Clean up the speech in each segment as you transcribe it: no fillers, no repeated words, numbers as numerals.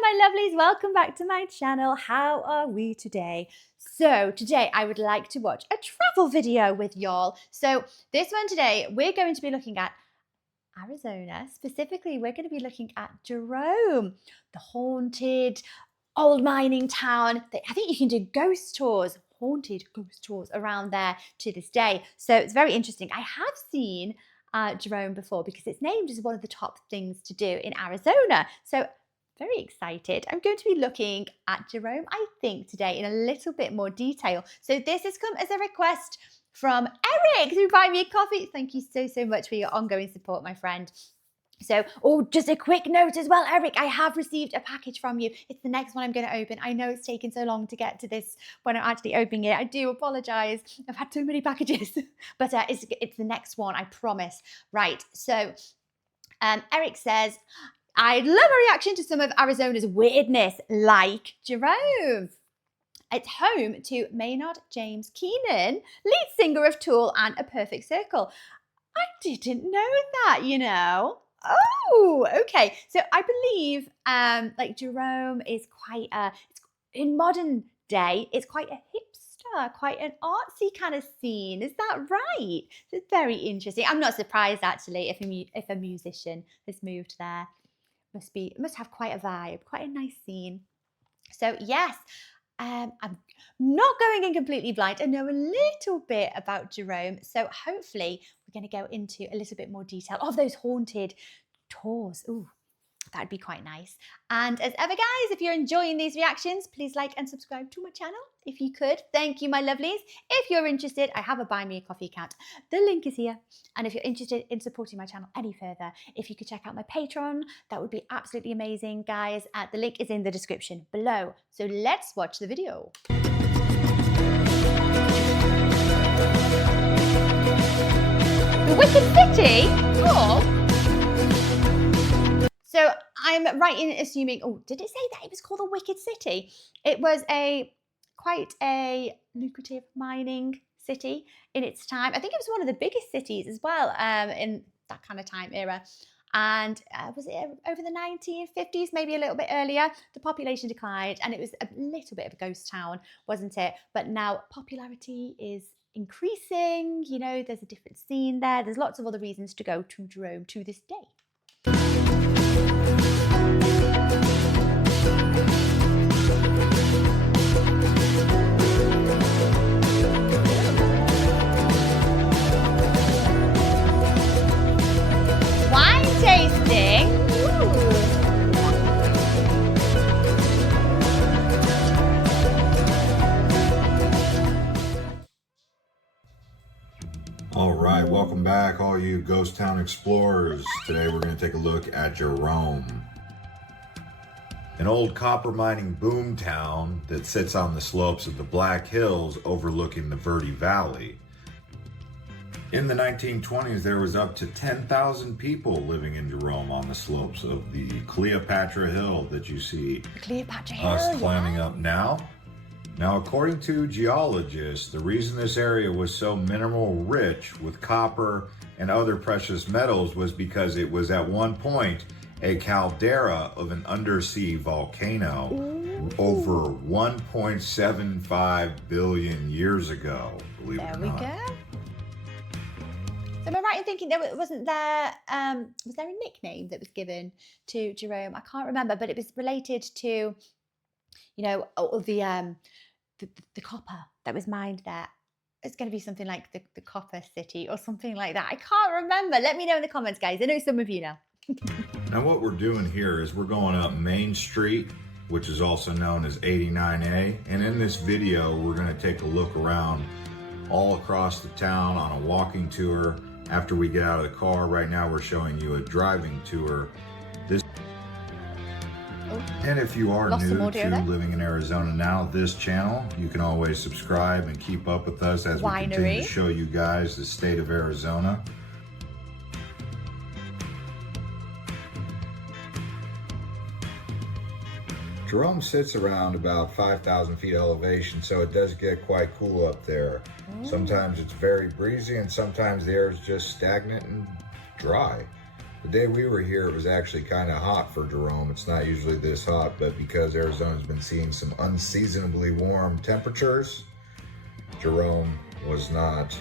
my lovelies, welcome back to my channel. How are we today? So today I would like to watch a travel video with y'all. So this one today, we're going to be looking at Arizona. Specifically, we're going to be looking at Jerome, the haunted old mining town. I think you can do ghost tours, haunted ghost tours around there to this day. So it's very interesting. I have seen Jerome before because it's named as one of the top things to do in Arizona. So very excited. I'm going to be looking at Jerome, I think, today in a little bit more detail. So this has come as a request from Eric to buy me a coffee. Thank you so much for your ongoing support, my friend. So, just a quick note as well, Eric, I have received a package from you. It's the next one I'm going to open. I know it's taken so long to get to this when I'm actually opening it. I do apologize. I've had so many packages, but it's the next one, I promise. Right, so Eric says, I'd love a reaction to some of Arizona's weirdness, like Jerome. It's home to Maynard James Keenan, lead singer of Tool and A Perfect Circle. I didn't know that, you know. Oh, okay. So I believe like Jerome is quite in modern day, it's quite a hipster, quite an artsy kind of scene. Is that right? So it's very interesting. I'm not surprised actually if a musician has moved there. Must have quite a vibe, quite a nice scene. So yes, I'm not going in completely blind. I know a little bit about Jerome, so hopefully we're going to go into a little bit more detail of those haunted tours. Ooh, that'd be quite nice. And as ever, guys, if you're enjoying these reactions, please like and subscribe to my channel if you could. Thank you, my lovelies. If you're interested, I have a Buy Me a Coffee account. The link is here. And if you're interested in supporting my channel any further, if you could check out my Patreon, that would be absolutely amazing, guys. The link is in the description below. So let's watch the video. The Wicked City? Oh. So I'm right in assuming, did it say that it was called the Wicked City? It was quite a lucrative mining city in its time. I think it was one of the biggest cities as well in that kind of time era. And was it over the 1950s, maybe a little bit earlier? The population declined and it was a little bit of a ghost town, wasn't it? But now popularity is increasing. You know, there's a different scene there. There's lots of other reasons to go to Jerome to this day. Wine tasting. All right, welcome back, all you ghost town explorers. Today we're going to take a look at Jerome, an old copper mining boom town that sits on the slopes of the Black Hills overlooking the Verde Valley. In the 1920s, there was up to 10,000 people living in Jerome on the slopes of the Cleopatra Hill that you see us climbing up now. Now, according to geologists, the reason this area was so mineral rich with copper and other precious metals was because it was at one point a caldera of an undersea volcano. Ooh. Over 1.75 billion years ago, believe it or not. There we go. So am I right in thinking was there a nickname that was given to Jerome? I can't remember, but it was related to, you know, the copper that was mined there. It's going to be something like the Copper City or something like that. I can't remember. Let me know in the comments, guys. I know some of you know. Now what we're doing here is we're going up Main Street, which is also known as 89A. And in this video, we're going to take a look around all across the town on a walking tour. After we get out of the car, right now we're showing you a driving tour. And if you are new to living in Arizona now, this channel, you can always subscribe and keep up with us as we continue to show you guys the state of Arizona. Jerome sits around about 5,000 feet elevation, so it does get quite cool up there. Sometimes it's very breezy and sometimes the air is just stagnant and dry. The day we were here, it was actually kind of hot for Jerome. It's not usually this hot, but because Arizona's been seeing some unseasonably warm temperatures, Jerome was not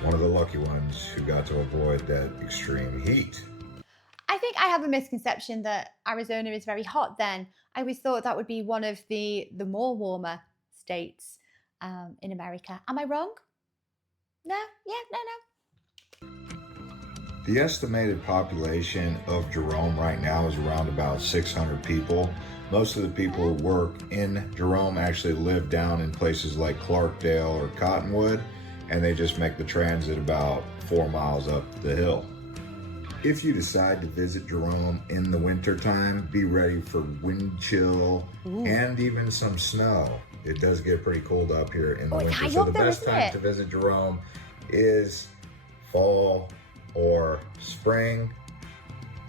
one of the lucky ones who got to avoid that extreme heat. I think I have a misconception that Arizona is very hot then. I always thought that would be one of the more warmer states in America. Am I wrong? No? Yeah, no. The estimated population of Jerome right now is around about 600 people. Most of the people who work in Jerome actually live down in places like Clarkdale or Cottonwood, and they just make the transit about 4 miles up the hill. If you decide to visit Jerome in the wintertime, be ready for wind chill and even some snow. It does get pretty cold up here in the winter. So the best time to visit Jerome is fall or spring.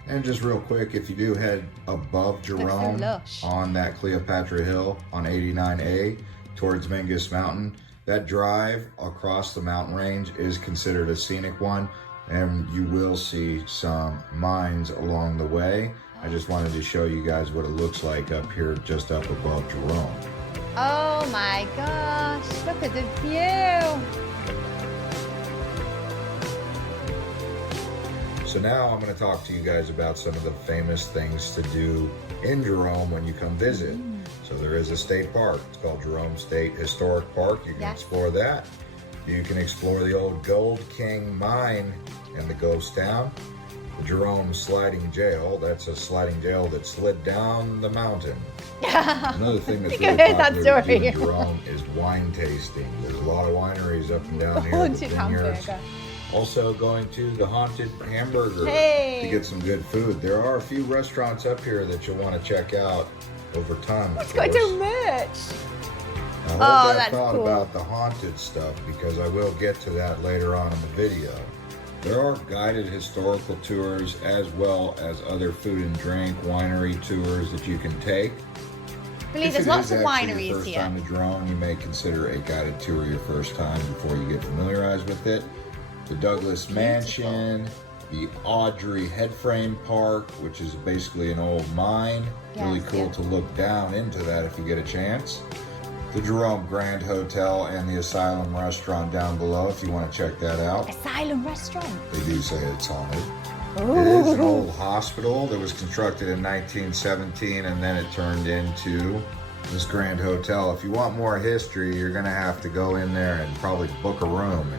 And just real quick, if you do head above Jerome on that Cleopatra Hill on 89A towards Mingus Mountain, that drive across the mountain range is considered a scenic one, and you will see some mines along the way. I just wanted to show you guys what it looks like up here just up above Jerome. Oh my gosh, look at the view. So now I'm going to talk to you guys about some of the famous things to do in Jerome when you come visit. So there is a state park. It's called Jerome State Historic Park. You can explore that. You can explore the old Gold King Mine and the ghost town. The Jerome Sliding Jail. That's a sliding jail that slid down the mountain. Another thing that's really popular to do in Jerome is wine tasting. There's a lot of wineries up and down here. The vineyards. Also going to the Haunted Hamburger to get some good food. There are a few restaurants up here that you'll want to check out over time. It's got so much. I hope that thought about the haunted stuff, because I will get to that later on in the video. There are guided historical tours as well as other food and drink winery tours that you can take. I believe there's lots of wineries your first here. time to Jerome, you may consider a guided tour your first time before you get familiarized with it. The Douglas Mansion, the Audrey Headframe Park, which is basically an old mine. Really cool to look down into that if you get a chance. The Jerome Grand Hotel and the Asylum Restaurant down below if you want to check that out. Asylum Restaurant? They do say it's haunted. It is an old hospital that was constructed in 1917, and then it turned into this Grand Hotel. If you want more history, you're going to have to go in there and probably book a room.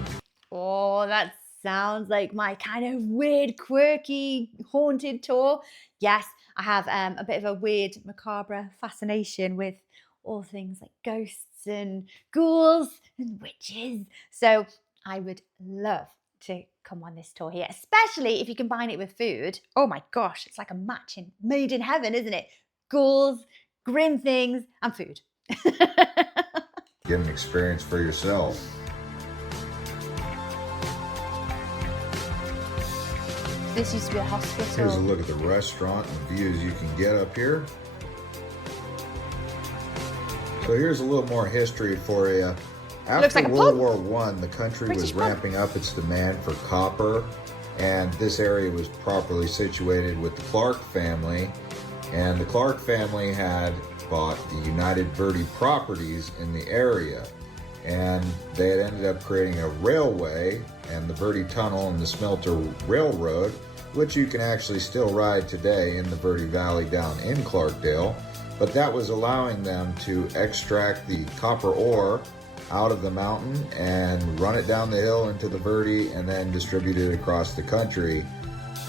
Oh, that sounds like my kind of weird, quirky, haunted tour. Yes, I have a bit of a weird, macabre fascination with all things like ghosts and ghouls and witches. So I would love to come on this tour here, especially if you combine it with food. Oh my gosh, it's like a match made in heaven, isn't it? Ghouls, grim things, and food. Get an experience for yourself. This used to be a hospital. Here's a look at the restaurant and the views you can get up here. So here's a little more history for you. After World War I, the country was ramping up its demand for copper, and this area was properly situated with the Clark family. And the Clark family had bought the United Verde properties in the area. And they had ended up creating a railway and the Verde Tunnel and the Smelter Railroad, which you can actually still ride today in the Verde Valley down in Clarkdale. But that was allowing them to extract the copper ore out of the mountain and run it down the hill into the Verde and then distribute it across the country.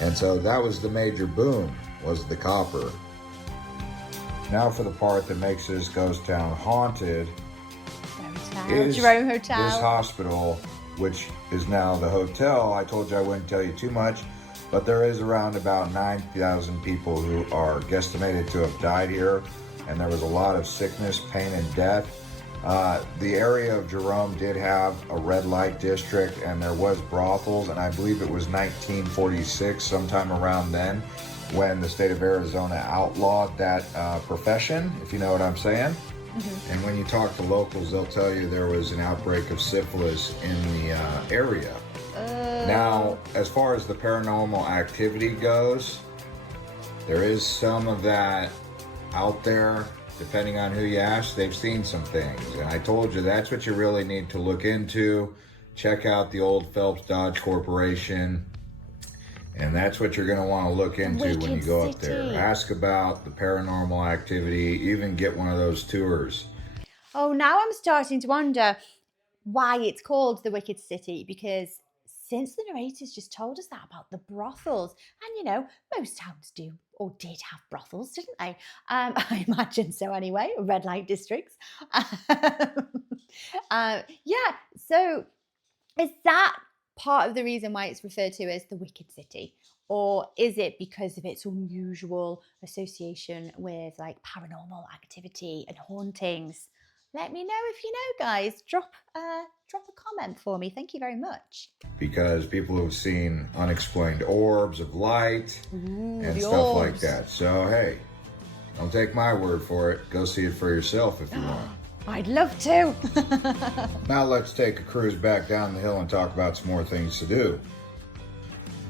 And so that was the major boom, was the copper. Now for the part that makes this ghost town haunted is Jerome Hotel. This hospital, which is now the hotel. I told you I wouldn't tell you too much, but there is around about 9,000 people who are guesstimated to have died here, and there was a lot of sickness, pain, and death. The area of Jerome did have a red light district, and there was brothels, and I believe it was 1946, sometime around then, when the state of Arizona outlawed that profession, if you know what I'm saying. Mm-hmm. And when you talk to locals, they'll tell you there was an outbreak of syphilis in the area. Now, as far as the paranormal activity goes, there is some of that out there. Depending on who you ask, they've seen some things. And I told you that's what you really need to look into. Check out the old Phelps Dodge Corporation. And that's what you're going to want to look into when you go up there. Ask about the paranormal activity, even get one of those tours. Oh, now I'm starting to wonder why it's called the Wicked City, because since the narrators just told us that about the brothels, and you know, most towns do or did have brothels, didn't they? I imagine so anyway, red light districts. Yeah, so is that part of the reason why it's referred to as the Wicked City? Or is it because of its unusual association with like paranormal activity and hauntings? Let me know if you know, guys. Drop a comment for me. Thank you very much. Because people have seen unexplained orbs of light and stuff like that. So, hey, don't take my word for it. Go see it for yourself if you want. I'd love to. Now let's take a cruise back down the hill and talk about some more things to do.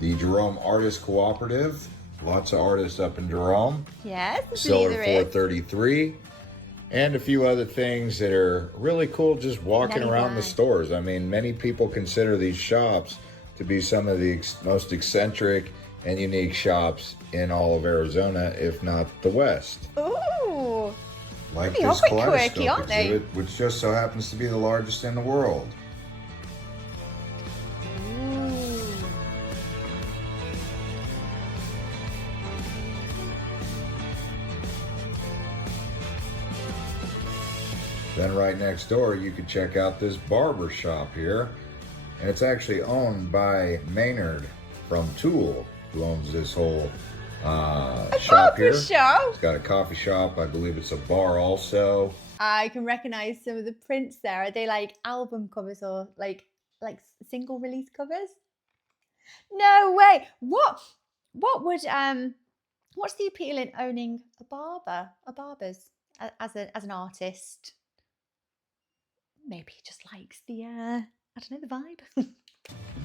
The Jerome Artist Cooperative. Lots of artists up in Jerome. Yes, Cellar 433. And a few other things that are really cool just walking around the stores. I mean, many people consider these shops to be some of the most eccentric and unique shops in all of Arizona, if not the West. Ooh. Like this kaleidoscope exhibit, which just so happens to be the largest in the world. Then right next door, you could check out this barber shop here. And it's actually owned by Maynard from Tool, who owns this whole shop here. It's got a coffee shop. I believe it's a bar also. I can recognize some of the prints there. Are they like album covers or like single release covers? No way. What would what's the appeal in owning a barber's as an artist? Maybe he just likes the I don't know, the vibe.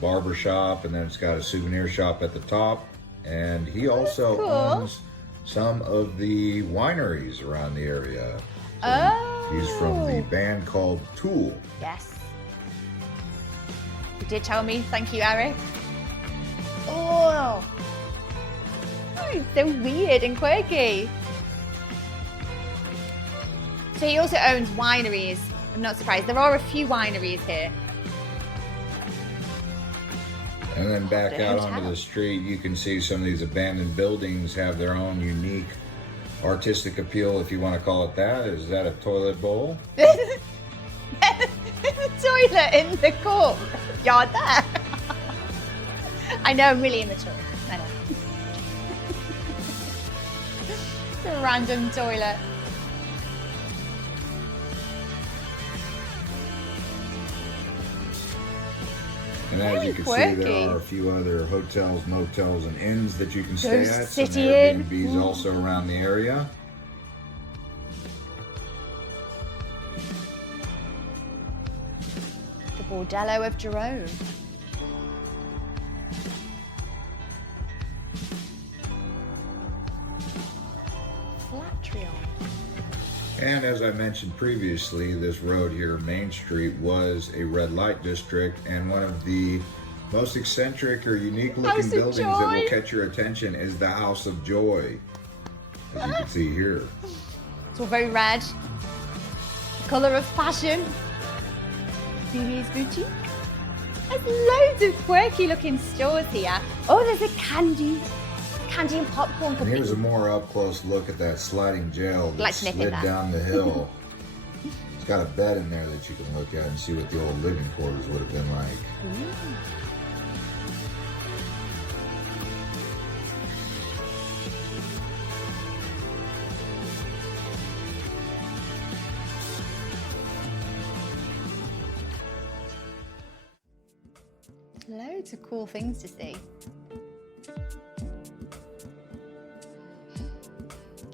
Barber shop, and then it's got a souvenir shop at the top. And he also owns some of the wineries around the area. So he's from the band called Tool. Yes. You did tell me. Thank you, Eric. Oh, it's so weird and quirky. So he also owns wineries. I'm not surprised. There are a few wineries here. And then back out onto the street, you can see some of these abandoned buildings have their own unique artistic appeal, if you want to call it that. Is that a toilet bowl? There's a toilet in the courtyard there. I know, I'm really immature. I know. It's a random toilet. And as you can see, there are a few other hotels, motels, and inns that you can stay at. Some Airbnbs also around the area. The Bordello of Jerome. Flatrion. And as I mentioned previously, this road here, Main Street, was a red light district, and one of the most eccentric or unique looking buildings that will catch your attention is the House of Joy, as you can see here. It's all very red. Colour of fashion. Phoebe's Boutique. There's loads of quirky looking stores here. Oh, there's a candy and popcorn. And here's a more up close look at that sliding jail that slid down the hill. It's got a bed in there that you can look at and see what the old living quarters would have been like. Loads of cool things to see.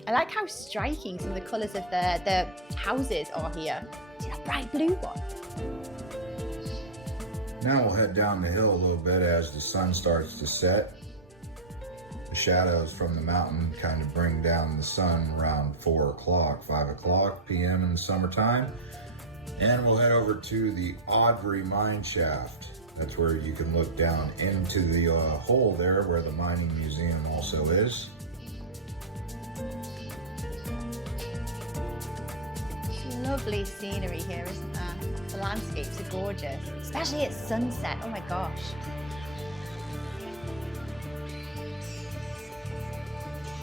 I like how striking some of the colours of the houses are here. See that bright blue one? Now we'll head down the hill a little bit as the sun starts to set. The shadows from the mountain kind of bring down the sun around 4 o'clock, 5 o'clock p.m. in the summertime. And we'll head over to the Audrey mine shaft. That's where you can look down into the hole there where the mining museum also is. Lovely scenery here, isn't there? The landscapes are gorgeous, especially at sunset. Oh my gosh.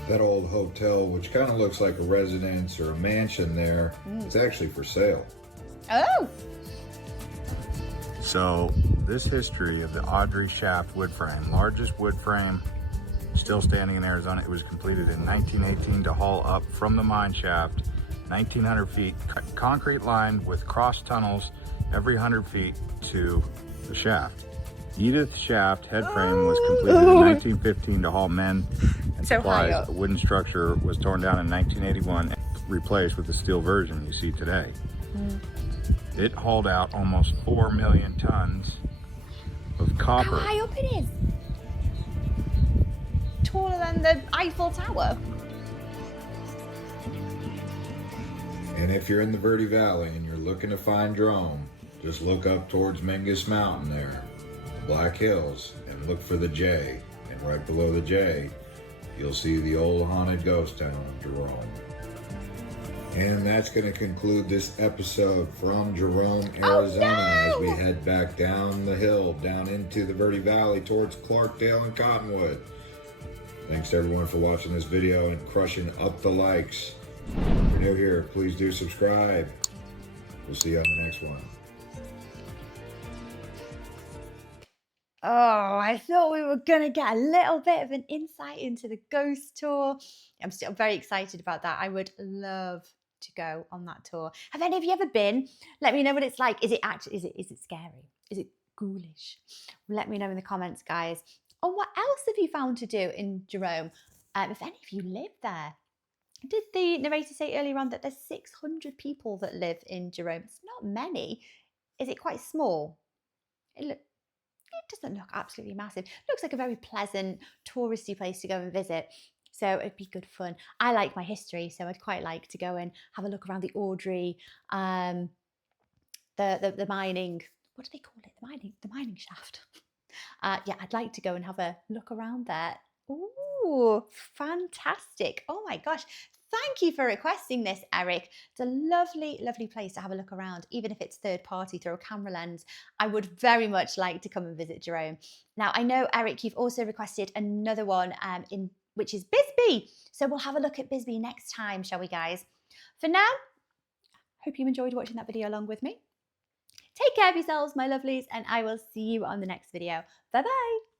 That old hotel, which kind of looks like a residence or a mansion there, it's actually for sale. Oh! So, this history of the Audrey Shaft wood frame, largest wood frame still standing in Arizona. It was completed in 1918 to haul up from the mine shaft 1,900 feet, concrete lined with cross tunnels every 100 feet to the shaft. Edith Shaft head frame was completed in 1915 to haul men and supplies. The wooden structure was torn down in 1981 and replaced with the steel version you see today. It hauled out almost 4 million tons of copper. How high up it is? Taller than the Eiffel Tower. And if you're in the Verde Valley and you're looking to find Jerome, just look up towards Mingus Mountain there, the Black Hills, and look for the J. And right below the J, you'll see the old haunted ghost town of Jerome. And that's going to conclude this episode from Jerome, Arizona, as we head back down the hill, down into the Verde Valley towards Clarkdale and Cottonwood. Thanks to everyone for watching this video and crushing up the likes. If you're new here, please do subscribe. We'll see you on the next one. Oh, I thought we were going to get a little bit of an insight into the ghost tour. I'm still very excited about that. I would love to go on that tour. Have any of you ever been? Let me know what it's like. Is it actually, is it scary? Is it ghoulish? Let me know in the comments, guys. Oh, what else have you found to do in Jerome? If any of you live there. Did the narrator say earlier on that there's 600 people that live in Jerome? It's not many. Is it quite small? It doesn't look absolutely massive. It looks like a very pleasant touristy place to go and visit. So it'd be good fun. I like my history, so I'd quite like to go and have a look around the Audrey, the mining. What do they call it? The mining shaft. Yeah, I'd like to go and have a look around there. Ooh, fantastic! Oh my gosh. Thank you for requesting this, Eric. It's a lovely, lovely place to have a look around, even if it's third party through a camera lens. I would very much like to come and visit Jerome. Now, I know, Eric, you've also requested another one which is Bisbee. So we'll have a look at Bisbee next time, shall we, guys? For now, hope you enjoyed watching that video along with me. Take care of yourselves, my lovelies, and I will see you on the next video. Bye-bye.